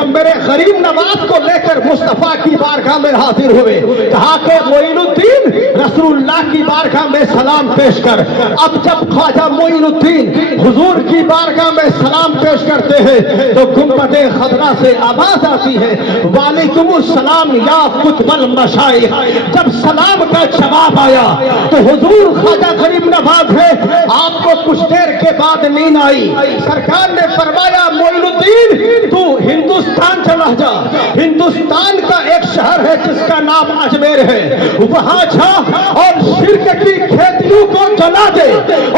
जब मेरे गरीब नवाज को लेकर मुस्तफा की बारगाह में हाजिर हुए, कहा कि मोइनुद्दीन रसूलुल्लाह की बारगाह में सलाम पेश कर। अब जब ख्वाजा मोइनुद्दीन हुजूर की बारगाह में सलाम पेश करते हैं तो गुंबदे खदरा से आवाज आती है, वालेकुमुस सलाम या कुतुबल मशाइख। जब सलाम का जवाब आया तो हुजूर ख्वाजा गरीब नवाज है, आपको कुछ देर के बाद नींद आई। सरकार ने फरमाया, मोइनुद्दीन तू हिंदुस्तान चला जा, हिंदुस्तान का एक शहर है जिसका नाम अजमेर है, वहां जा और शिर्क की खेतियों को जला दे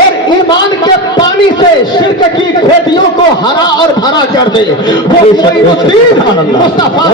और ईमान के पानी से शिर्क की खेतियों को हरा और भरा कर दे। वो मोइनुद्दीन मुस्तफा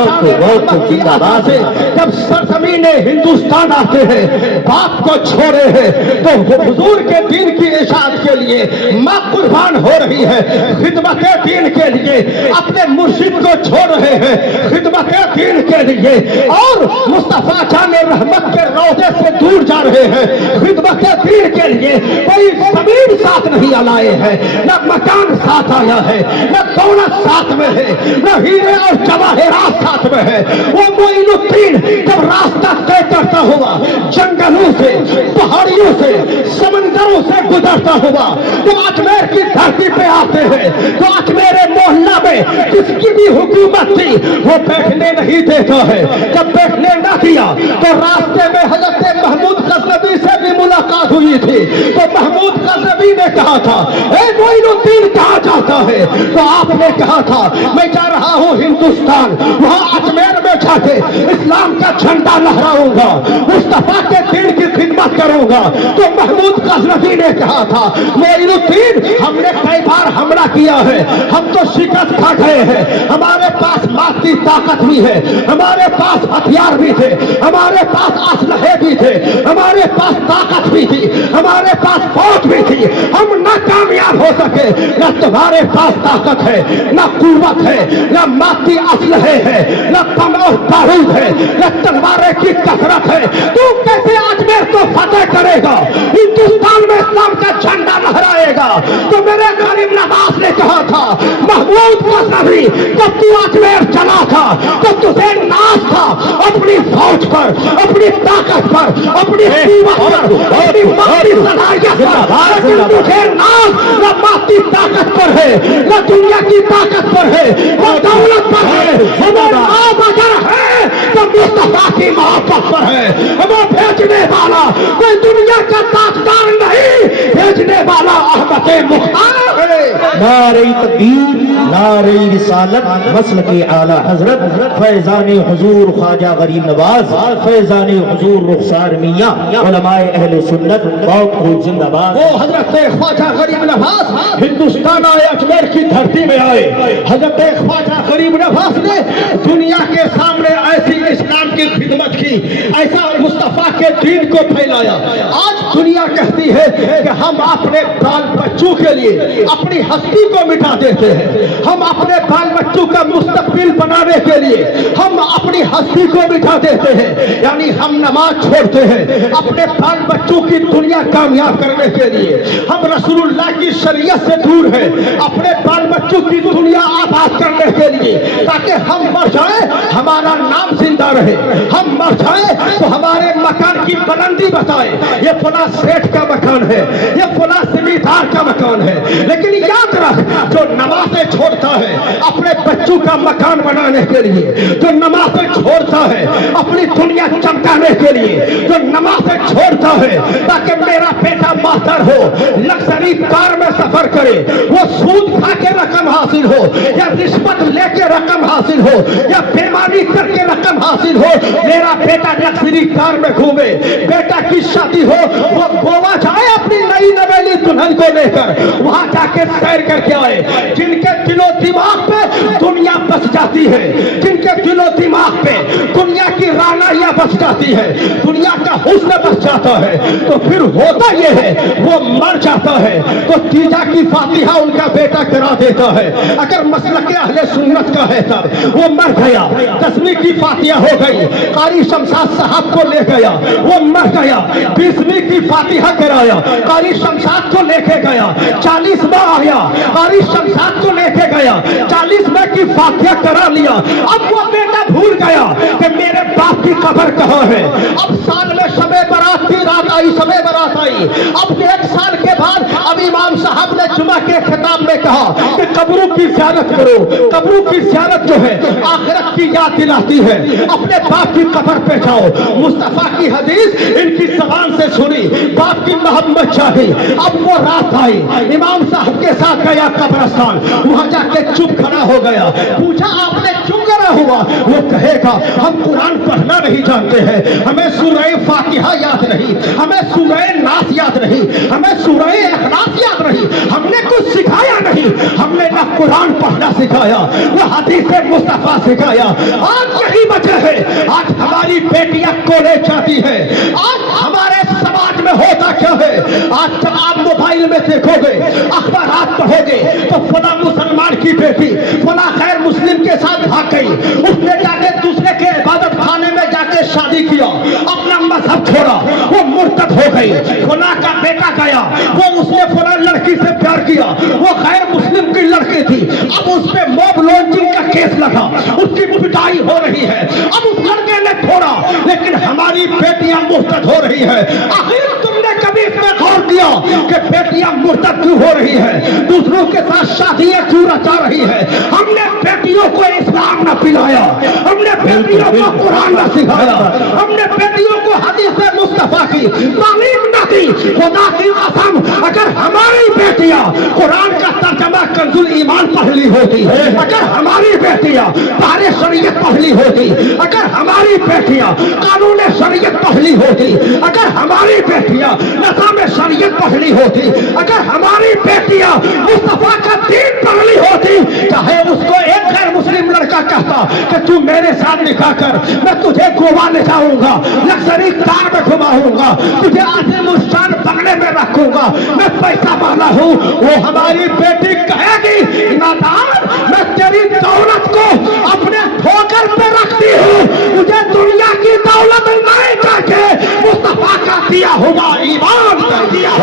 की आवाज़ से जब सरजमीन हिंदुस्तान आते हैं, बाप को छोड़े हैं तो हुजूर के दीन की इशाअत के लिए मां कुर्बान हो रही है, खिदमत दीन के लिए अपने मुर्शिद को छोड़ रहे हैं, खिदमत दीन के लिए, और मुस्तफा जाने रहमत के रौदे से दूर जा रहे हैं खिदमत दीन के लिए। कोई जमीन साथ नहीं लाए हैं, न मकान साथ आया है, न दौलत साथ में है, न हीरे और जवाहरात साथ में है। वो मोइनुद्दीन जब रास्ता तय करता हुआ जंगलों से, पहाड़ियों से, समंदरों से गुजरता हुआ तो अजमेर की धरती पे आते हैं, तो अजमेर मोहल्ला में जिसकी भी हुकूमत थी वो बैठने नहीं देता है। जब बैठने न दिया तो रास्ते में हजरत महमूद गजनवी से भी मुलाकात हुई थी, तो महमूद गजनवी ने कहा था, ए मोइनुद्दीन कहाँ जाता है? तो आपने कहा था, मैं जा रहा हूँ हिंदुस्तान, वहाँ अजमेर में जाके इस्लाम का झंडा लहराऊंगा, मुस्तफा के दीन की खिदमत करूंगा। तो महमूद गजनवी ने कहा था, मोइनुद्दीन हमने कई बार हमला किया है, हम तो शिकस्त खा गए हैं, हमारे पास मादी ताकत भी है, हमारे पास हथियार भी थे, हमारे पास असलहे भी थे, हमारे पास ताकत भी थी, हमारे पास फौज भी थी, हम न कामयाब हो सके। न तुम्हारे पास ताकत है, न कुव्वत है, न मादी असलहे है, न बम और बारूद है, न तलवारें की कसरत है, तू कैसे अजमेर को फतेह करेगा, हिंदुस्तान में इस्लाम का झंडा लहराएगा? तो मेरे गरीब नवाज ने कहा था, महमूद गजनवी जब तू अजमेर चला था तो तुझे नाज था अपनी फौज पर, अपनी ताकत पर, अपनी कुव्वत पर, अपनी मादी सलाहियत पर, लेकिन तुझे नाज न मादी ताकत पर है, न दुनिया की ताकत पर है, न दौलत पर है। हमें नाज अगर है तो मुस्तफा की मोहब्बत पर है। हमें भेजने वाला कोई दुनिया का ताकतदार नहीं, भेजने वाला अहमद मुख्तार है। नारे तकबीर, नारे रिसालत, मसल के आला हजरत फैजान हुजूर ख्वाजा गरीब नवाज, फैजान हुजूर रुखसार मियां, उलमाए अहले सुन्नत बहुत खूब जिंदाबाद। वो हजरत ख्वाजा गरीब नवाज हिंदुस्तान आए, अजमेर की धरती में आए। हजरत ख्वाजा गरीब नवाज ने दुनिया के सामने ऐसी इस्लाम की खिदमत की, ऐसा मुस्तफा के दीन को फैलाया। आज दुनिया कहती है कि हम अपने बाल बच्चों के लिए अपनी हस्ती को मिटा देते हैं, हम अपने बाल बच्चों का मुस्तकबिल बनाने के लिए हम अपनी हस्ती को मिटा देते हैं, यानी हम नमाज छोड़ते हैं अपने बाल बच्चों की दुनिया कामयाब करने के लिए। हम रसूलुल्लाह की शरीयत से दूर है अपने बाल बच्चों की दुनिया आबाद करने के लिए, ताकि हम मर जाए हमारा नाम जिंदा रहे, हम मर जाए तो हमारे मकान की बुलंदी बताए, ये फला सेठ का मकान है, ये फला जमींदार का मकान है। लेकिन याद रख, जो नमाजें छोड़ता है अपने बच्चों का मकान बनाने के लिए, जो नमाजें छोड़ता है अपनी दुनिया चमकाने के लिए, जो नमाजें छोड़ता है ताकि मेरा बेटा मास्टर हो, लग्जरी कार में सफर करे, वो सूद खा के रकम हासिल हो, या रिश्वत लेके रकम हासिल हो, या बेईमानी करके रकम हासिल हो, मेरा बेटा लग्जरी कार में घूमे, बेटा की शादी हो, वो गोवा जाए अपनी नई नवेली दुल्हन को लेकर, वहां जाके सैर करके आए। जिनके दिलो दिमाग पे दुनिया बस जाती है, जिनके दिलो दिमाग पे दुनिया की रानाइयां बस बच जाती है, दुनिया का हुस्न बच जाता है, तो फिर होता यह है वो मर जाता है तो तीजा की फातिहा उनका बेटा करा देता है। अगर मसलक अहले सुन्नत का है तब वो मर गया, 10वीं की फातिहा हो गई, कारी शमशाद साहब को ले गया, वो मर गया, 20वीं की फातिहा कराया, कारी शमशाद को लेके गया, 40वां आया, कारी शमशाद को लेके गया, 40वां की फातिहा करा लिया। अब वो बेटा भूल गया कि मेरे बाप की कब्र कहाँ है। अब साल में शबे बारात की रात आई, शबे बारात आई। अब 1 साल के बाद अब इमाम साहब ने जुमा के खिताब में कहा कि कब्रों की ज़ियारत करो। कब्रों की ज़ियारत जो है आखिरत की याद दिलाती है, अपने बाप की कब्र पे जाओ। मुस्तफा की हदीस इनकी ज़बान से सुनी, बाप की मोहब्बत चाही। अब वो रात आई, इमाम साहब के साथ गया कब्रस्तान, वहां जाके चुप खड़ा हो गया। पूछा आपने क्यों करा हुआ? वो कहेगा हम कुरान पढ़ना नहीं जानते हैं, हमें सूरह फातिहा याद नहीं, हमें सूरह नास याद नहीं, हमें सूरह इखलास याद नहीं, हमने कुछ सिखाया नहीं, हमने ना कुरान पढ़ना सिखाया ना हदीस मुस्तफा सिखाया। आज यही वजह है आज हमारी बेटियां कॉलेज जाती है। आज हमारे समाज में होता क्या है, आज जब आप मोबाइल में देखोगे, अखबारात पढ़ोगे तो फला मुसलमान की बेटी फला गैर मुस्लिम के साथ भाग गई, उसने जाके दूसरे के इबादत खाने में जाके शादी किया, अपना मजहब छोड़ा, वो मुर्तद हो गई। फला का बेटा गया, वो उसने फला लड़की से प्यार किया, वो गैर मुस्लिम की लड़की थी, अब उस पे मॉब लॉन्चिंग का केस लगा, उसकी पिटाई हो रही है। अब उस लड़के ने छोड़ा, लेकिन हमारी बेटियां मुर्तद हो रही है। आखिर तुमने कभी इसमें गौर किया कि बेटियां मुर्तद क्यों हो रही है, दूसरों के साथ शादियां क्यों रचा रही है? हमने बेटियों को इस्लाम न पिलाया, हमने बेटियों को कुरान न सिखाया, हमने बेटियों को हदीस मुस्तफा की तालीम न दी। खुदा की कसम, अगर हमारी बेटियां कुरान का तर्जमा कंजुल ईमान पढ़ ली होती, अगर हमारी बेटियां तारे शरीयत पढ़ ली होती, अगर हमारी बेटियां कानून शरीयत पढ़ ली होती, अगर हमारी बेटियां नज़ाम शरीयत पढ़ ली होती, अगर हमारी बेटियां मुस्तफा का दीन पढ़ ली होती, चाहे उसको एक गैर मुस्लिम लड़का कहता कि तू मेरे साथ निकाह कर, मैं तुझे गोवा ले जाऊंगा, लग्जरी कार में घुमाऊंगा, तुझे आज़िमुश्शान बंगले में रखूंगा, मैं पैसा वाला हूँ, वो हमारी बेटी कहेगी नादान, मैं तेरी दौलत को अपने ठोकर पे रखती हूँ, मुझे दुनिया की दौलत नहीं चाहिए, मुस्तफा का दिया हुआ ईमान दिया।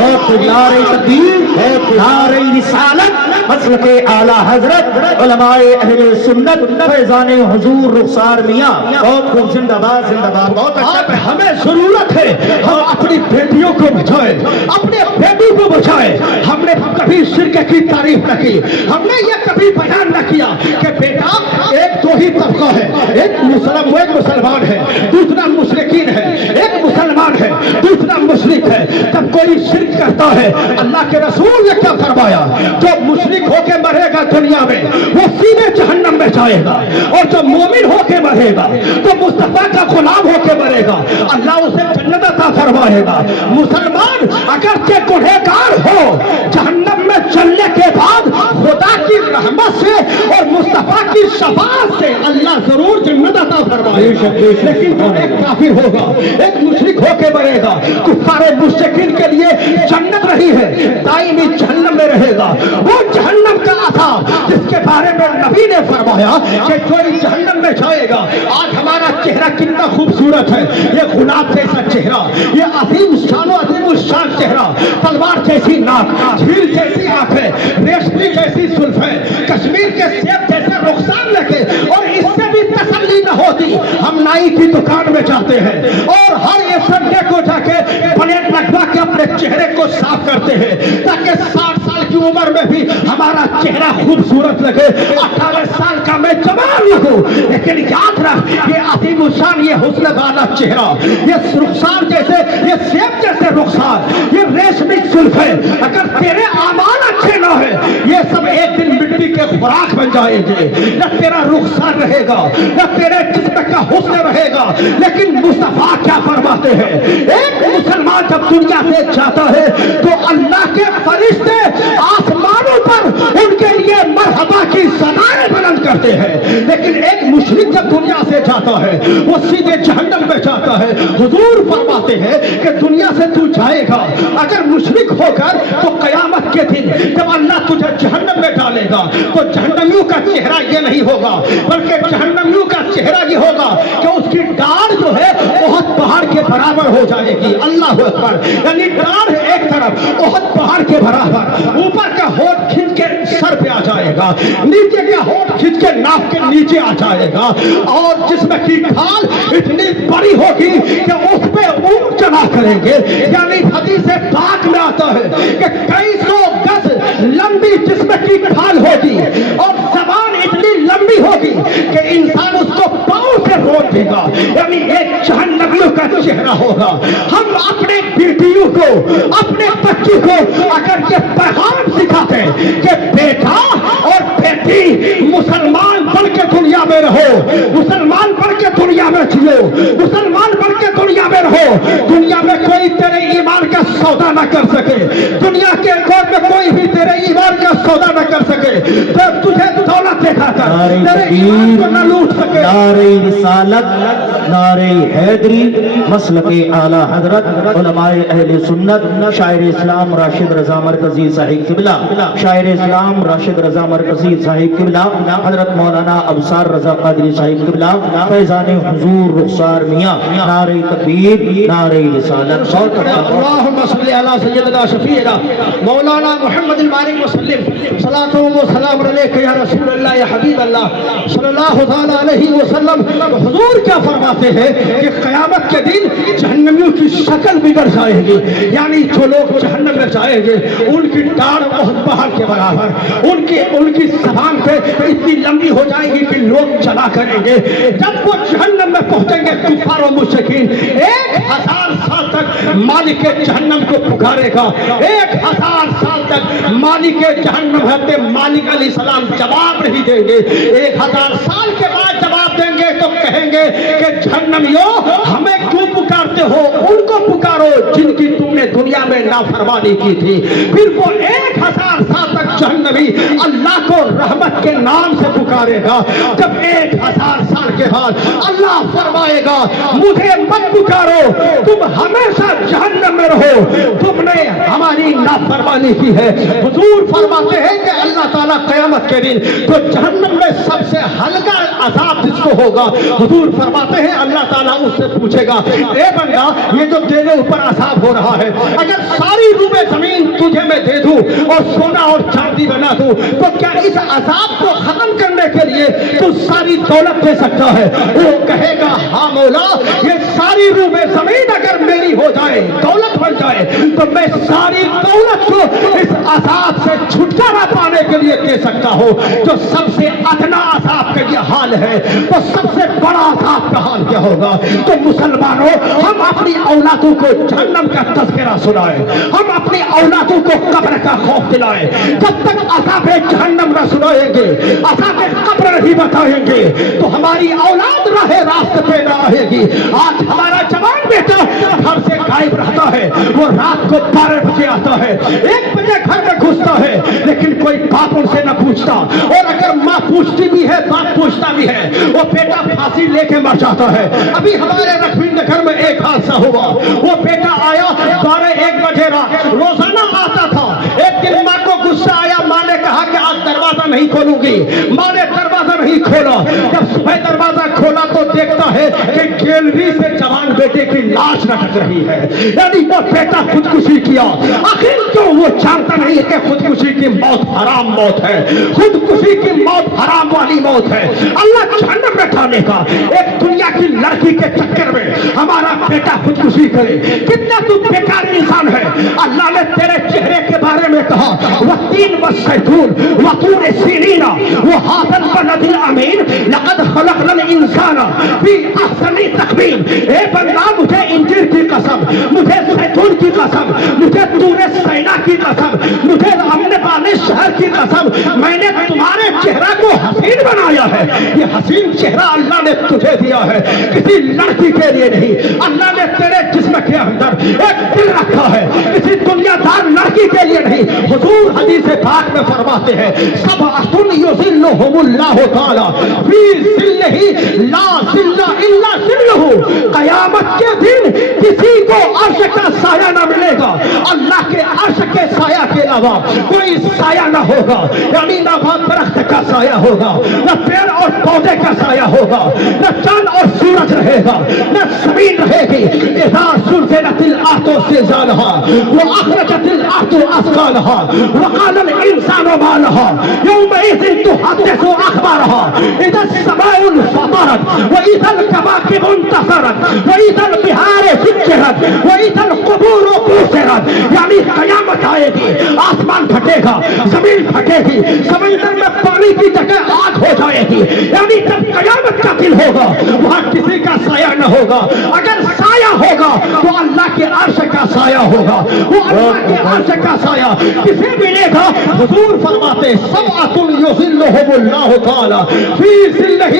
नारे तकबीर, नारे रिसालत, मसलके आला हजरत, उलमाए अहले सुन्नत, फैज़ाने हुजूर रुखसार मियां, बहुत खूब, जिंदाबाद जिंदाबाद। बहुत अच्छा। हमें जरूरत है हम अपनी बेटियों को बचाएं, अपने बेटी को बचाएं। हमने कभी शिर्क की तारीफ न की, हमने ये कभी बयान न किया कि बेटा एक दो ही तबका है, एक मुसलमान है, दूसरा मुशरिकीन है, एक मुसलमान है, दूसरा मुशरिक है। जब कोई शिर्क करता है, अल्लाह के रसूल ने क्या फरमाया, जो मुशरिक होके मरेगा दुनिया में वो सीधे जहन्नम में जाएगा, और जो मोमिन होके मरेगा तो मुस्तफा का गुलाम होके मरेगा, अल्लाह उसे जन्नत अता फरमाएगा। मुसलमान अगर के गुनहगार हो, जहन्नम में चलने के बाद खुदा की रहमत से और मुस्तफा की शफाअत से अल्लाह जरूर जन्नत अता फरमाएगा। लेकिन जो एक काफिर होगा, एक मुशरिक होके मरेगा, कुफ्फार मुशरिकीन के लिए जन्नत रही है, दाईमी जहन्नम में रहेगा। वो जहन्नम का अज़ाब जिसके बारे में नबी ने फरमाया कि कोई जहन्नम में जाएगा। आज हमारा चेहरा कितना खूबसूरत है, ये गुलाब जैसा चेहरा, ये अजीम शानो अजीम शान चेहरा, तलवार जैसी नाक, झील जैसी आंखें, रेशमी जैसी जुल्फें, कश्मीर के सेब जैसे रुखसार लगे, और इससे भी तसल्ली न होती, हम नाई की दुकान में जाते हैं और हर एक संडे को जाके प्लेट लगवा के अपने चेहरे को साफ करते हैं ताकि 60 साल की उम्र में भी हमारा चेहरा खूबसूरत लगे, 18 साल का मैं जवान लगूं। लेकिन याद रख, ये अजीम शान, ये हुस्न वाला चेहरा, ये रुखसार जैसे, ये सेब जैसे रुखसार, ये रेशमी जुल्फें, अगर तेरे आमाल अच्छे ना है, ये सब एक दिन मिट्टी के खुराक बन जाएंगे। न तेरा रुखसार रहेगा, न तेरे जिस्म का हुस्न रहेगा। लेकिन मुस्तफा क्या फरमाते हैं, एक मुसलमान जब दुनिया से जाता है तो अल्लाह के फरिश्ते आसमानों पर ان کے لیے مرحبا کی سنائیں بلند کرتے ہیں. لیکن ایک مشرک جب دنیا سے جاتا ہے وہ سیدھے جہنم میں جاتا ہے. حضور فرماتے ہیں کہ دنیا سے تو جائے گا اگر مشرک ہو کر تو قیامت کے دن جب اللہ تجھے جہنم میں ڈالے گا تو جہنمیوں کا چہرہ یہ نہیں ہوگا بلکہ جہنمیوں کا چہرہ یہ ہوگا کہ اس کی ڈاڑھ جو ہے بہت پہاڑ کے برابر ہو جائے گی. اللہ اکبر. یعنی ڈاڑھ ایک طرف بہت پہاڑ کے برابر, اوپر کا ہونٹ کھینچ کے سر پہ آ جائے گا, نیچے کا ہونٹ کھینچ کے ناک کے نیچے آ جائے گا, اور جسم کی کھال اتنی بڑی ہوگی کہ اس پہ اونٹ چلا کریں گے. یعنی حدیث پاک میں آتا ہے کہ کئی سو گز لمبی جسم کی کھال ہوگی اور زبان اتنی لمبی ہوگی کہ انسان اس کو پاؤں سے روک دے گا. یعنی ایک جہنمیوں کا چہرہ ہوگا. ہم اپنے بیٹیوں کو اپنے بچی کو اگر یہ پیغام سکھاتے کہ بیٹا اور بیٹی مسلمان بن کے دنیا میں رہو, مسلمان بن کے دنیا میں جیو, مسلمان بن کے دنیا میں رہو, دنیا میں کوئی تیرے ایمان کا سودا نہ کر سکے, دنیا کے کور میں کوئی بھی تیرے ایمان کا سودا نہ کر سکے, تو تجھے دولت دکھا کر تیرے ایمان کو نہ لوٹ سکے. نعرہ رسالت, نعرہ حیدری, مسلک اعلی حضرت علماء اہل سنت, شاعر اسلام راشد رضا مرکزی صاحب قبلہ, شاعر اسلام راشد رضا مرکزی صاحب قبلہ, حضرت مولانا ابصار رضا قادری صاحب قبلہ, فیضان حضور رخسار میاں. نعرہ تکبیر, نعرہ رسالت. اللہم صلی علی سیدنا شفیعنا مولانا محمد المالک وسلم, صلاۃ و سلام علیک یا رسول اللہ یا حبیب اللہ صلی اللہ تعالی علیہ وسلم. حضور کیا فرماتے ہیں کہ قیامت کے دن جہنمیوں کی شکل بگڑ جائے گی. یعنی جو لوگ جہنم میں جائیں گے ان کی ڈاڑھ بہت پہاڑ کے برابر, ان کی زبان پہ اتنی لمبی ہو جائے گی کہ لوگ چلا کریں گے. جب وہ جہنم میں پہنچیں گے کفار و مشرکین 1000 سال تک مالک جہنم کو پکارے گا. 1000 سال تک مالک جہنم ہے, مالک علیہ السلام جواب نہیں دیں گے. 1000 سال کے بعد جواب دیں گے تو کہیں گے کہ جہنمیوں ہمیں کیوں پکارتے ہو, ان کو پکارو جن کی تم نے دنیا میں نافرمانی کی تھی. پھر وہ 1000 سال تک جہنمی اللہ کو رحمت کے نام سے پکارے گا. جب 1000 سال کے بعد اللہ فرمائے گا مجھے مت پکارو, تم ہمیشہ جہنم میں رہو, تم نے ہماری نافرمانی کی ہے. حضور فرماتے ہیں کہ اللہ تعالیٰ قیامت کے دن تو جہنم میں سب سے ہلکا عذاب جس کو ہوگا, حضور فرماتے ہیں اللہ تعالیٰ اس سے پوچھے گا اے بندہ یہ جو تیرے اوپر عذاب ہو رہا ہے اگر ساری روبے زمین تجھے میں دے دوں اور سونا اور چاندی بنا دوں تو کیا اس عذاب کو ختم کرنے کے لیے تو ساری دولت دے سکتا ہے؟ وہ کہے گا ہاں مولا, یہ ساری روبے زمین اگر میری ہو جائے, دولت بن جائے, تو میں ساری دولت کو اس عذاب سے چھٹکارا پانے کے لیے دے سکتا ہوں. جو سب سے ادنا عذاب کا یہ حال ہے تو سب سے بڑا عذاب کا حال کیا ہوگا؟ تو مسلمانوں ہم اپنی اولادوں کو جہنم کا تذکرہ سنائیں, ہم اپنی اولادوں کو قبر کا خوف دلائیں. جب تک عذاب جہنم نہ سنائیں گے, عذاب قبر نہیں بتائیں گے تو ہماری اولاد راہ راست پہ نہ رہے گی. آج ہمارا جوان بیٹا گھر سے غائب رہتا ہے, وہ رات کو 12 بجے آتا ہے, 1 بجے گھر میں گھستا ہے, لیکن کوئی باپ ان سے نہ پوچھتا, اور اگر ماں پوچھتی بھی ہے باپ پوچھتا بھی ہے, وہ بیٹا پھانسی لے کے مر جاتا ہے. ابھی ہمارے لکھنوی نگر میں ایک حادثہ ہوا, وہ بیٹا آیا 12-1 بجے رات, روزانہ آتا تھا. ایک دن ماں کو غصہ آیا, ماں نے کہا کہ آج دروازہ نہیں کھولوں گی. ماں نے دروازہ نہیں کھولا. جب صبح دروازہ کھولا تو دیکھتا ہے کہ گیلری سے جوان بیٹے کی لاش لٹک رہی ہے. یعنی وہ بیٹا خودکشی کیا. آخر کیوں؟ وہ جانتا نہیں کہ خودکشی کی موت حرام موت ہے, خودکشی کی موت حرام والی موت ہے. اللہ جہنم میں ڈالے گا. ایک دنیا کی لڑکی کے چکر میں ہمارا بیٹا خودکشی کرے, کتنا تو بیکار انسان ہے. اللہ نے تیرے چہرے کے بارے میں کہا والتین والزیتون وطور سینین وہذا البلد الامین لقد خلقنا الانسان فی احسن تقویم. اے بندہ مجھے انجیر کی قسم, مجھے زیتون کی قسم, مجھے طور سینا کی قسم, مجھے امن والے شہر کی قسم, میں نے تمہارے چہرہ کو حسین بنایا ہے. یہ حسین چہرہ اللہ نے تجھے دیا ہے, کسی لڑکی کے لیے نہیں. اللہ نے تیرے جسم کے اندر ایک دل رکھا ہے، کسی دنیا دار لڑکی کے لیے نہیں۔ حضور حدیث پاک میں فرماتے ہیں سبعۃ یظلھم اللہ تعالی فی ظلہ لا ظل الا ظلہ، قیامت کے دن کسی کو عرش کا سایہ نہ ملے گا، اللہ کے عرش کے سایہ کے علاوہ کوئی سایہ نہ ہوگا، یعنی نہ وہاں درخت کا سایہ ہوگا، نہ پیڑ اور پودے کا سایہ ہوگا، نہ چاند اور سورج رہے گا، نہ زمین رہے گی۔ اذا زلزلت الارض زلزالها واخرجت الارض اثقالها وقال الانسان ما لها يومئذ تحدث اخبارها اذا السماء انفطرت واذا الكواكب انتثرت واذا البحار سجرت واذا القبور بعثرت، یعنی قیامت آئے گی، آسمان پھٹے گا، زمین پھٹے گی، سمندر میں پانی کی جگہ آگ ہو جائے گی، یعنی جب قیامت کا دن ہوگا وہاں کسی کا سایہ نہ ہوگا، اگر سایہ ہوگا تو اللہ کے عرش کا سایہ ہوگا، وہ اللہ کے عرش کا سایہ کسے ملے گا؟ حضور فرماتے سبعۃ یظلھم اللہ تعالی فی ظلہ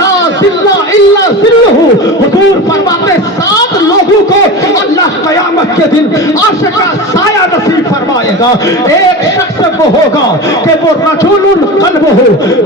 لا ظل الا ظلہ، حضور فرماتے 7 لوگوں کو اللہ قیامت کے دن عرش کا سایہ نصیب فرمائے گا۔ ایک شخص وہ ہوگا کہ وہ رجل قلبہ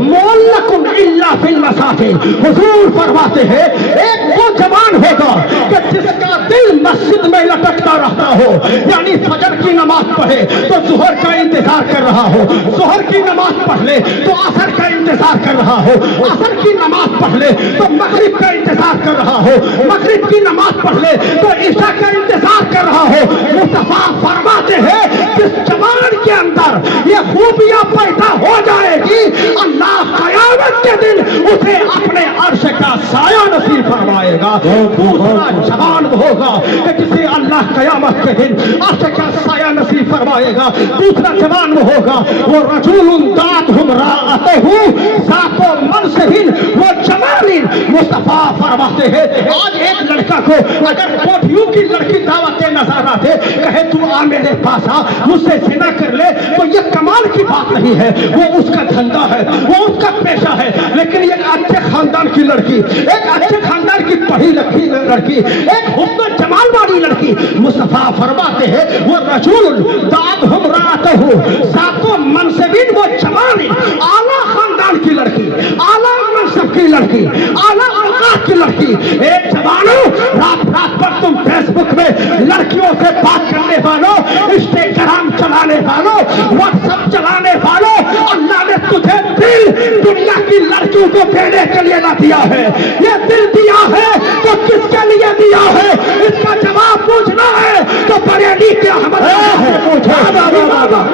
معلق الا فی المساجد، حضور فرماتے ہیں ایک وہ جوان ہوگا کہ جس کا دل مسجد میں لٹکتا رہتا ہو، یعنی فجر کی نماز پڑھے تو ظہر کا انتظار کر رہا ہو، ظہر کی نماز پڑھ لے تو عصر کا انتظار کر رہا ہو، عصر کی نماز پڑھ لے تو مغرب کا انتظار کر رہا ہو، مغرب کی نماز پڑھ لے تو عشاء کا انتظار کر رہا ہو۔ مصطفیٰ فرماتے ہیں جس جوان کے اندر یہ خوبیاں پیدا ہو جائے گی، اللہ قیامت کے دن اسے اپنے عرش کا سایہ نصیب فرمائے گا۔ دوسرا جوان ہوگا کہ جسے اللہ قیامت کے دن عرش کا سایہ نصیب فرمائے گا۔ دوسرا جوان وہ ہوگا وہ رجل داتہ امرأتہ ذات منصب و جمال، مصطفیٰ فرماتے ہیں آج ایک لڑکا کو اگر کوٹھیوں کی لڑکی دعوت نظر آتے کہے تو آ میرے پاس آ مجھ سے زنا کر لے، تو یہ کمال کی بات نہیں ہے، وہ اس کا دھندا ہے، وہ اس کا پیشہ ہے۔ لیکن ایک اچھے خاندان کی لڑکی، ایک اچھے خاندان کی پڑھی لکھی لڑکی، ایک حسن جمال والی لڑکی، مصطفیٰ فرماتے ہیں وہ رجل دعتہ امرأتہ ذات منصب و جمال، اعلیٰ خاندان کی لڑکی، اعلیٰ منصب کی لڑکی، اعلیٰ اوقات کی لڑکی۔ ایک جوانوں رات رات پر تم فیس بک میں لڑکیوں سے بات کرنے والوں، انسٹاگرام چلانے والوں، واٹس ایپ چلانے والوں، اللہ نے تجھے دل دنیا کی لڑکیوں کو دینے کے لیے نہ دیا ہے، یہ دل دیا ہے تو کس کے لیے دیا ہے اس کا جواب پوچھنا ہے تو بریلی کے احمد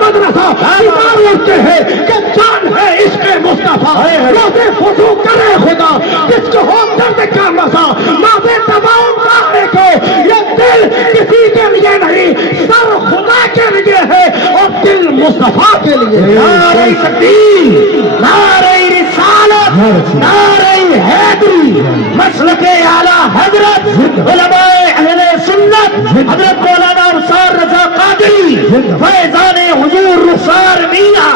مدرسہ امام اٹھتے ہیں کہ جان ہے عشق مصطفیٰ، روزے وضو کرے خدا جس کو ہو درد کا مزہ، نازے تمام کہنے کو یہ دل کسی کے لیے نہیں، سر خدا کے لیے ہے اور دل مصطفیٰ کے لیے۔ نعرہ تکبیر، نعرہ رسالت، نعرہ حیدری، مسلک اعلیٰ حضرت علماء اہل سنت حضرت مولانا ارسال رضا قادری فیضان حضور رخسار میاں،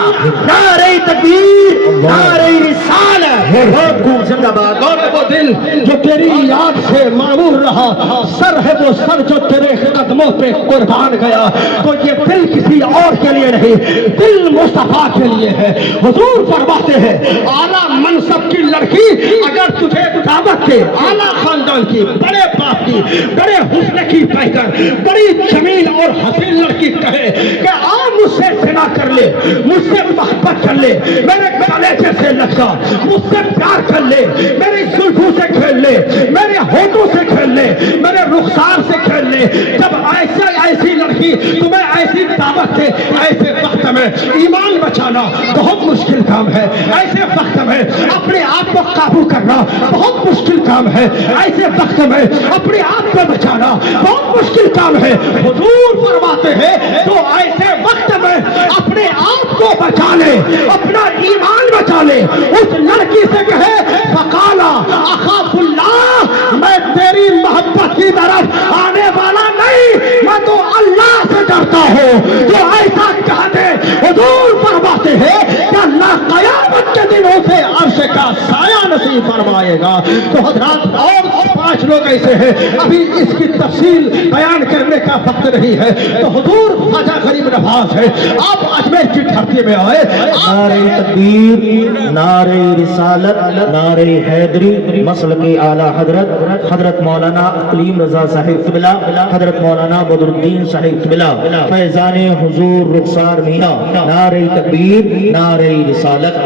نعرہ تکبیر، نعرہ رسالت، بہت خوب زندہ باد۔ اور وہ دل جو تیری یاد سے معمور رہا، سر ہے وہ سر جو تیرے قدموں پہ قربان گیا، تو یہ دل کسی اور کے لیے نہیں، دل مصطفیٰ کے لیے ہے۔ حضور فرماتے ہیں اعلیٰ منصب کی لڑکی اگر تجھے دعوت دے، اعلیٰ خاندان کی، بڑے باپ کی، بڑے حسن کی پیکر، بڑی جمیل اور حسین لڑکی کہے کہ آ مجھ سے زنا کر لے، مجھ سے محبت کر لے، میرے کلیجے سے لگا، مجھ سے پیار کر لے، میری زلفوں سے کھیل لے، میرے ہونٹوں سے کھیل لے، میرے رخسار سے کھیل لے، جب ایسی لڑکی تمہیں ایسی دعوت دے، ایسے وقت میں ایمان بچانا بہت مشکل کام ہے، ایسے وقت میں اپنے آپ کو قابو کرنا بہت مشکل کام ہے، ایسے وقت میں اپنے آپ کو بچانا بہت مشکل کام ہے۔ حضور فرماتے ہیں تو ایسے وقت میں اپنے آپ کو بچا لے، اپنا ایمان بچا لے، اس لڑکی سے کہے فقالا اخاف اللہ، میں تیری محبت کی طرف آنے والا نہیں، میں تو اللہ سے ڈرتا ہوں، جو ایسا کہہ دے۔ حضور فرماتے ہیں کہ اللہ قیامت کے دن اسے عرش کا سایہ نصیب فرمائے گا۔ تو حضرات اور 5 لوگ ایسے ہیں، ابھی اس کی تفصیل بیان کرنے کا وقت نہیں ہے۔ تو حضور خواجہ غریب نواز ہے، آپ اجمیر کی دھرتی میں آئے، نعرہ تکبیر، نعرہ رسالت، نعرہ حیدری، مسلک اعلی حضرت مولانا اقلیم رضا صاحب قبلہ، حضرت مولانا بدر الدین صاحب قبلہ، فیضان حضور رخسار میاں، نعرہ تکبیر، نعرہ رسالت۔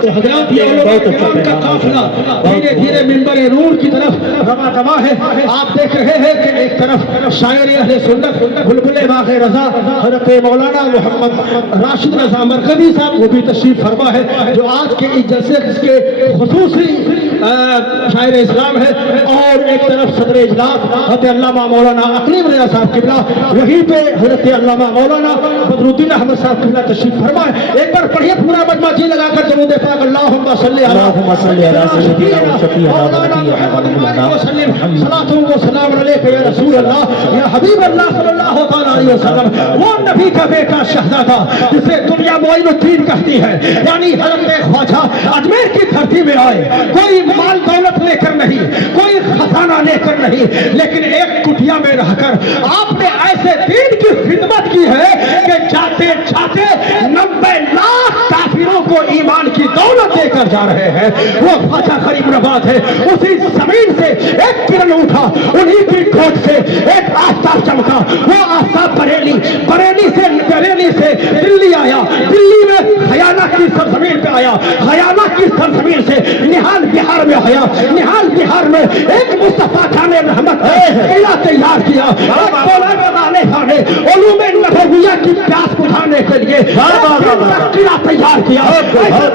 تو حضرات یہ علماء کا قافلہ دھیرے دھیرے منبر نور کی طرف رواں دواں ہے۔ آپ دیکھ رہے ہیں کہ ایک طرف شاعر اہل سنت بلبل باغ رضا حضرت مولانا محمد راشد رضا مرکزی صاحب وہ بھی تشریف فرما ہے، جو آج کے اس جلسے کے خصوصی شاعر اسلام ہے، اور ایک طرف صدر اجلاس حضرت علامہ مولانا اقلیم رضا صاحب قبلہ، وہیں پہ حضرت علامہ مولانا بدر الدین احمد صاحب قبلہ تشریف فرما ہے۔ ایک بار پڑھیے پورا مجمع جی لگا کر درود پاک اللہم صلی اللہم صلی علی سیدنا و شفیعنا و نبینا وسلم، صلاۃ و سلام علیک یا رسول اللہ یا حبیب اللہ صلی اللہ تعالی علیہ وسلم، وہ نبی کا بیٹا شہزادہ جسے دنیا معین الدین کہتی ہے، یعنی حضرت خواجہ اجمیر کی دھرتی میں آئے، کوئی مال دولت لے کر نہیں، کوئی خزانہ لے کر نہیں، لیکن ایک کٹیا میں رہ کر آپ نے ایسے دین کی خدمت کی ہے کہ جاتے جاتے 90 لاکھ کافروں کو ایمان کی دولت دے کر جا رہے ہیں۔ وہ خواجہ غریب نواز ہے، اسی زمین سے ایک کرن اٹھا، انہی کی گود سے ایک آفتاب چمکا، وہ آفتاب بریلی سے دلی آیا، دلی میں خیالہ کی سرزمین پہ آیا، خیالہ کی سرزمین سے نہال بہار میں آیا، نہال بہار میں ایک مصطفیٰ جامع رحمت قلعہ تیار کیا، ایک مولانا غالب نے علوم نبویہ کی پیاس بجھانے کے لیے قلعہ تیار کیا۔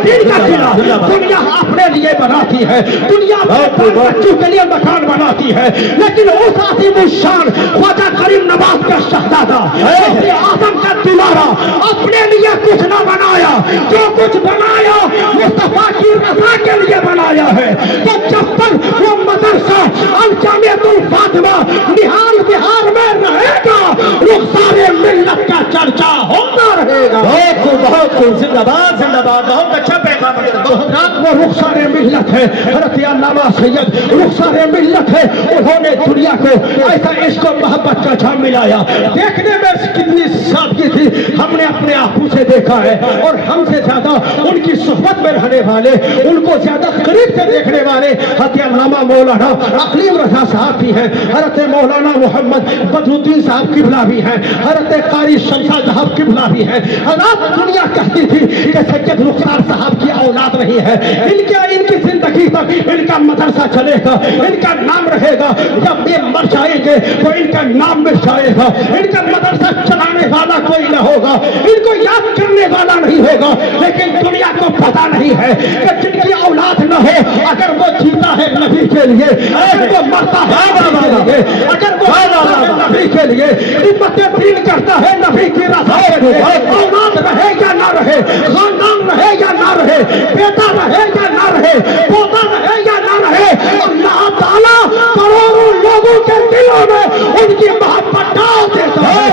دین کا قلعہ دنیا اپنے لیے بناتی ہے، دنیا بچوں کے لیے مکان بناتی ہے، لیکن اس عظیم الشان خواجہ غریب نواز کا شہزادہ اعظم کا دلارا اپنے لیے کچھ نہ بنایا، جو کچھ بنایا مصطفیٰ کی رضا کے لیے بنایا ہے۔ تو جب تک وہ مدرسہ الجامعۃ الفاطمہ نہال بہار میں رہے گا، رخسار ملت کا چرچا ہوتا رہے گا۔ بہت خوب، زندہ باد زندہ باد، بہت اچھا پیغام ہے۔ تو حضرات وہ رخسار ملت ہے، حضرت علامہ سید رخسار ملت ہے، انہوں نے دنیا کو ایسا عشق و محبت کا جام ملایا۔ دیکھنے میں کتنی سادگی تھی، ہم نے اپنے آنکھوں سے دیکھا ہے، اور ہم سے زیادہ ان کی صحبت میں رہنے والے، ان کو زیادہ قریب سے دیکھنے والے حضرت علامہ مولانا اقلیم رضا صاحب بھی ہیں، حضرت مولانا محمد بدر الدین صاحب قبلہ بھی ہیں، حضرت قاری شمسہ صاحب قبلہ بھی ہیں۔ حضرات دنیا کہتی تھی کہ سید رخسار صاحب کی اولاد نہیں ہے، ان کی زندگی تک ان کا مدرسہ چلے گا، ان کا نام رہے گا، جب یہ مر جائیں گے تو ان کا نام مٹ جائے گا، ان کا مدرسہ چلانے والا کوئی نہ ہوگا، ان کو یاد کرنے والا نہیں ہوگا۔ لیکن دنیا کو پتا نہیں ہے کہ جن کی اولاد نہ ہو، اگر وہ جیتا ہے نبی کے لیے، اگر وہ مرتا ہے نبی کے لیے، اگر وہ مرتا ہے نبی کے لیے، خدمت دین کرتا ہے نبی کی رضا کے لیے، اولاد رہے یا نہ رہے، خاندان رہے یا نہ رہے، بیٹا رہے یا نہ رہے، پوتا رہے یا نہ رہے، اللہ تعالیٰ کروڑوں لوگوں کے دلوں میں ان کی محبت ڈال دیتا ہے۔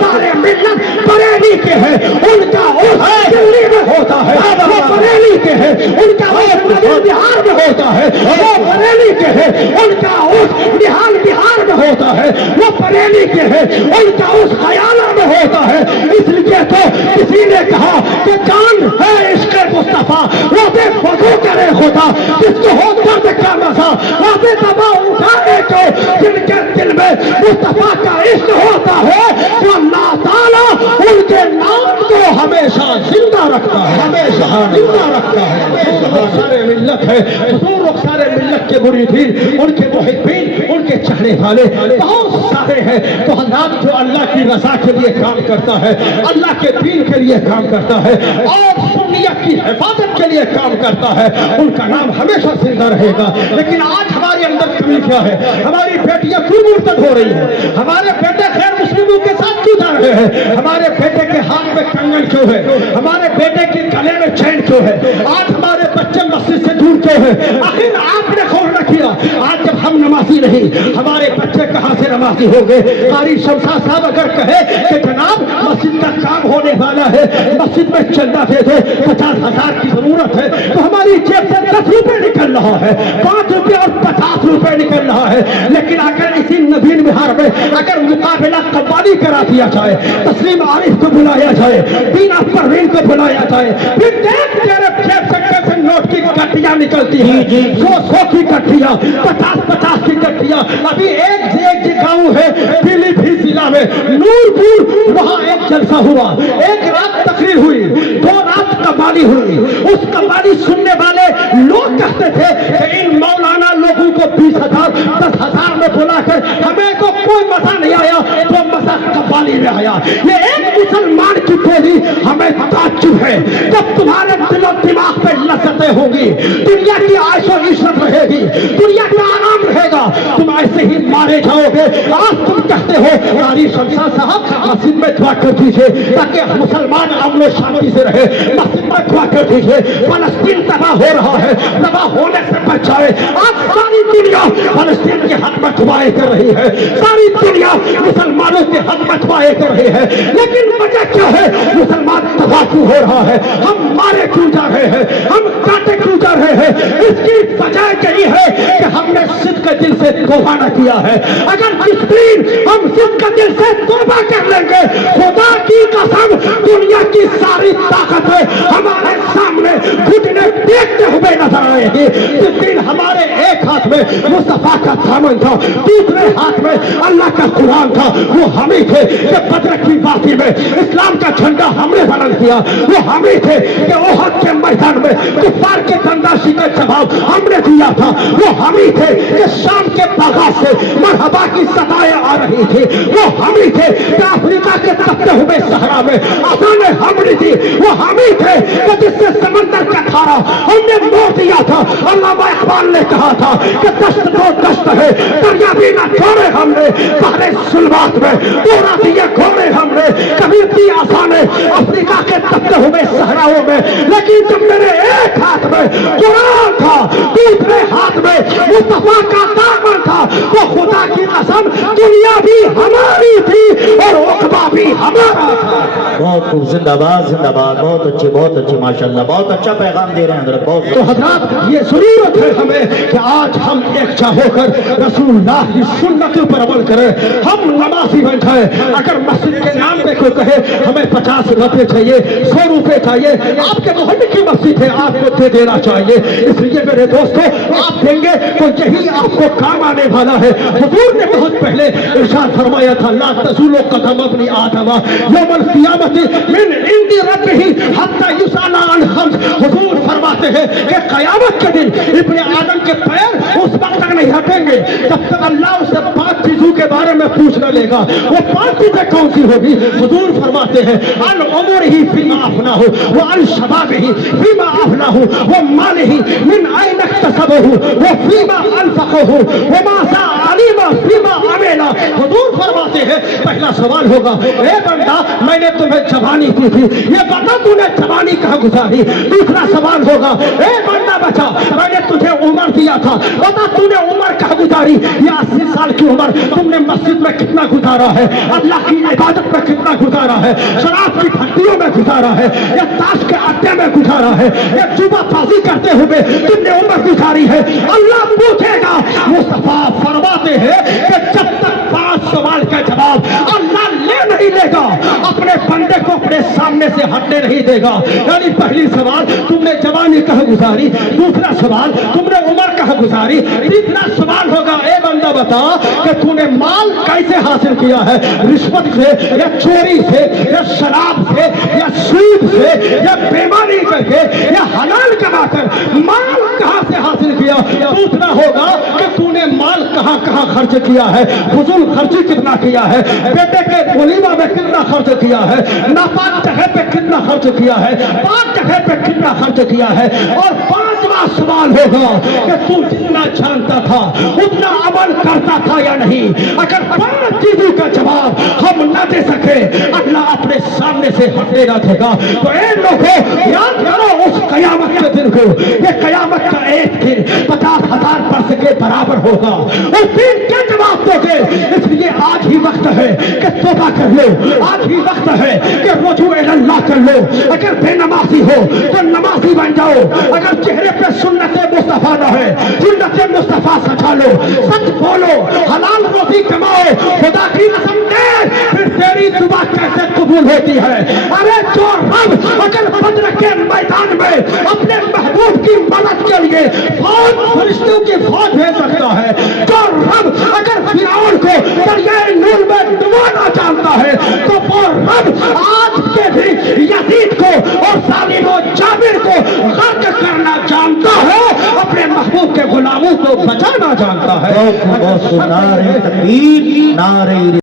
سارے ملت بریلی کے ہیں، ان کا عرس دلی میں ہوتا ہے، وہ بریلی کے ہیں، ان کا عرس بہار میں ہوتا ہے، وہ بریلی کے ہیں، ان کا عرس نہال بہار میں ہوتا ہے، وہ بریلی کے ہیں، ان کا عرس خیالہ میں ہوتا ہے۔ اس لیے تو کسی نے کہا کہ جان ہے عشق مصطفیٰ، واسے وضو کرے خدا، جس کو ہو درد کا مزہ، واسے دبا اٹھانے کو، جن کے دل میں مصطفیٰ کا عشق ہوتا ہے، تو اللہ تعالیٰ ان کے نام کو ہمیشہ زندہ رکھتا ہے، ہمیشہ زندہ رکھتا ہے۔ رخسار ملت ہے، حضور رخسار ملت کے مریدین، ان کے محبین، ان کے چاہنے والے بہت سارے ہیں۔ تو حضرات جو اللہ کی رضا کے لیے کام کرتا ہے، اللہ کے دین کے لیے کام کرتا ہے، اور سنیت کی حفاظت کے لیے کام کرتا ہے، ان کا نام ہمیشہ زندہ رہے گا۔ لیکن آج ہمارے اندر کمی کیا ہے؟ ہماری بیٹیاں کیوں مرتد ہو رہی ہیں؟ ہمارے بیٹے غیر مسلموں کے ساتھ کیوں جا رہے ہیں؟ ہمارے بیٹے کے ہاتھ میں کنگن کیوں ہے؟ ہمارے بیٹے کے گلے میں چین کیوں ہے؟ آج ہمارے بچے مسجد سے دور کیوں ہیں؟ آخر آپ نے غور نہ کیا؟ آج جب ہم نمازی नमाजी नहीं, हमारे बच्चे कहाँ से नमाजी होंगे? कारी शमशा साहब अगर कहे कि जनाब मस्जिद का काम होने वाला है, मस्जिद में चंदा दे दो, 50,000 की जरूरत है, तो हमारी जेब से 10 रुपए निकल रहा है, 5 रुपए और 50 रुपए निकल रहा है। लेकिन अगर इसी नवीन बिहार में अगर मुकाबला कव्वाली करा दिया जाए, तस्लीम आरिफ को बुलाया जाए, बीना परवीन को बुलाया जाए, फिर देख तेरे जेब से कैसे नोट की गठिया निकलती है, 100 की गठिया, 50 की गठिया। अभी एक गाँव है पीलीभीत जिला में, नूरपुर, वहाँ एक जलसा हुआ, एक रात तकरीर हुई, 2 रात कव्वाली हुई। उस कव्वाली सुनने वाले लोग कहते थे कि इन मौलाना लोगों को 20,000 10,000 में बुलाकर हमें तो कोई मजा नहीं आया, तो मजा कव्वाली में आया। ये एक मुसलमान की टोली हमें ताज्जुब है, जब तुम्हारे दिलो दिमाग पे लज्जतें होंगी, दुनिया की आयशो इशरत रहेगी, दुनिया का आराम रहेगा, तुम ऐसे ही मारे जाओगे। आज तुम कहते हो कारी शमशा साहब मस्जिद में दुआ कर दीजिए ताकि मुसलमान अमन शांति से रहे, मस्जिद में दुआ कर दीजिए, फलस्तीन तबाह हो रहा है, तबाह होने से बचाए। आज सारी दुनिया फलस्तीन के हक में दुआएं कर रही है, सारी दुनिया मुसलमानों के हक में दुआएं कर रही है, लेकिन वजह क्या है? मुसलमान तबाह क्यों हो रहा है? हम मारे क्यों जा रहे हैं? हम काटे क्यों जा रहे हैं? इसकी वजह यही है कि हमने सिद्ध के दिल से तौबा न किया है। अगर जिस दिन हम सिद्ध के दिल से तौबा कर लेंगे, खुदा की कसम दुनिया की सारी ताकतें हमारे सामने घुटने देखते हुए नजर आएगी। जिस दिन हमारे एक हाथ में मुस्तफा का दामन था, दूसरे हाथ में अल्लाह का कुरान था, वो हम ही थे कि बद्र की वादी में इस्लाम का झंडा हमने बुलंद किया, वो हम ही थे कि ओहद के मैदान में कुफार के तंदाशी का जवाब हमने दिया था, वो हम ही थे कि शाम के बागात से मरहबा की सदाएं आ रही थी, वो हम ही थे कि अफ्रीका के तपते हुए सहरा में आसाने हमने दी, वो हम ही थे कि जिससे समंदर का खारा हमने मोड़ दिया था। अल्लामा इकबाल ने कहा था कि दश्त तो दश्त है, दरिया भी न छोड़े हमने, पहले सुलवात में तोड़ा दिए घोड़े हमने, कभी दी आसाने अफ्रीका के तपते हुए सहराओं में, लेकिन जब मेरे एक हाथ में कुरान था, दूसरे हाथ में मुस्तफा का दामन था, वो खुदा की कसम दुनिया भी हमारी थी और उकबा भी हमारा था। बहुत खूब, जिंदाबाद जिंदाबाद, बहुत अच्छे माशाल्लाह, बहुत अच्छा पैगाम दे रहे हैं हजरत, बहुत। तो हजरत ये जरूरत है हमें कि आज हम एक होकर रसूलुल्लाह की सुन्नत पर अमल करें, हम नमाजी बन जाए। अगर मस्जिद के नाम पे कोई कहे हमें 50 रुपए चाहिए, 100 रुपए चाहिए, आपके मोहल्ले की मस्जिद है, आपको दे देना चाहिए। इसलिए मेरे दोस्तों, आप देंगे तो यही आपको काम आने वाला है। हुजूर ने बहुत पहले इरशाद फरमाया था, ला तज़ूलु क़दम इब्न आदम यौमल क़ियामति मिन इंदी रब्बिही हत्ता युसअला अन खम्स। हुजूर फरमाते हैं कि क़यामत के दिन इब्न आदम के पैर उस वक्त तक नहीं हटेंगे जब तक अल्लाह उससे 5 चीजों के बारे में पूछ न लेगा। वो 5 चीजें कौन सी होगी? हुजूर फरमाते हैं, अन उमरिही फीमा अफनाहु व अन शबाबिही फीमा अफनाहु व मालिही मिन अयन इक्तसबहु व फीमा अनफक़हु व माज़ा अलिमा फीमा अमिला। हुजूर फरमाते हैं, पहला सवाल होगा, ए बंदा मैंने तुम्हें जवानी दी थी, ये बता तूने जवानी कहाँ गुजारी। दूसरा सवाल होगा, ए बंदा बचा मैंने तुझे उम्र दिया था, बता तूने उम्र कहाँ गुजारी। ये 80 साल की उम्र तुमने मस्जिद में कितना गुजारा है, अल्लाह की इबादत में कितना गुजारा है, शराब की भट्टियों में गुजारा है, या ताश के अड्डे में गुजारा है, या जुबाबाजी करते हुए तुमने उम्र गुजारी है। अल्लाह पूछेगा। मुस्तफा फरमाते हैं कि जब तक 5 सवाल का जवाब अल्लाह ले नहीं लेगा, अपने बंदे को अपने सामने से हटने नहीं देगा। यानी पहली सवाल तुमने जवानी कहाँ गुजारी, दूसरा सवाल तुमने उम्र कहाँ गुजारी, तीसरा सवाल होगा, ए बंदा बता कि तूने माल कैसे हासिल किया है, रिश्वत से या चोरी से या शराब से या सूद से या बेईमानी करके या हलाल कमाकर माल कहाँ से हासिल किया। दूसरा होगा कि तूने माल कहाँ कहाँ खर्च किया है, फजूल खर्ची कितना किया है, बेटे के वलीमा में कितना खर्च किया है, नापाक जगह पे कितना खर्च किया है, पाक जगह पे कितना खर्च किया है। और 5वां सवाल होगा कि तू जितना जानता था उतना अमल करता था या नहीं। अगर 5 चीजों का जवाब हम न दे सके, अल्लाह अपने सामने से हटने न देगा। तो इन लोगों याद करो उस कयामत के दिन को, ये कयामत का एक दिन 50,000 वर्ष के बराबर ہوگا، اس دین کیا جواب دو گے؟ اس لیے آج ہی وقت ہے کہ توبہ کر لو، آج ہی وقت ہے کہ رجوع اللہ کر لو۔ اگر بے نمازی ہو تو نمازی بن جاؤ، اگر چہرے پہ سنت مصطفیٰ نہ ہے سنت مصطفیٰ سجا لو، سچ بولو، حلال روزی کماؤ، خدا کی قسم دے پھر تیری دعا کیسے قبول ہوتی ہے؟ ارے جو رب اگر بدر کے میدان میں اپنے محبوب کی مدد کے لیے فوج فرشتوں کی فوج بھیج سکتا ہے، جو رب اگر فرعون کو دریائے نیل میں ڈبونا چاہتا ہے تو وہ رب آج کے بھی یزید کو اور سالم و جابر کو غرق کرنا جانتا ہے، اپنے محبوب کے غلاموں کو بچانا جانتا ہے۔ نعرہ تکبیر، نعرہ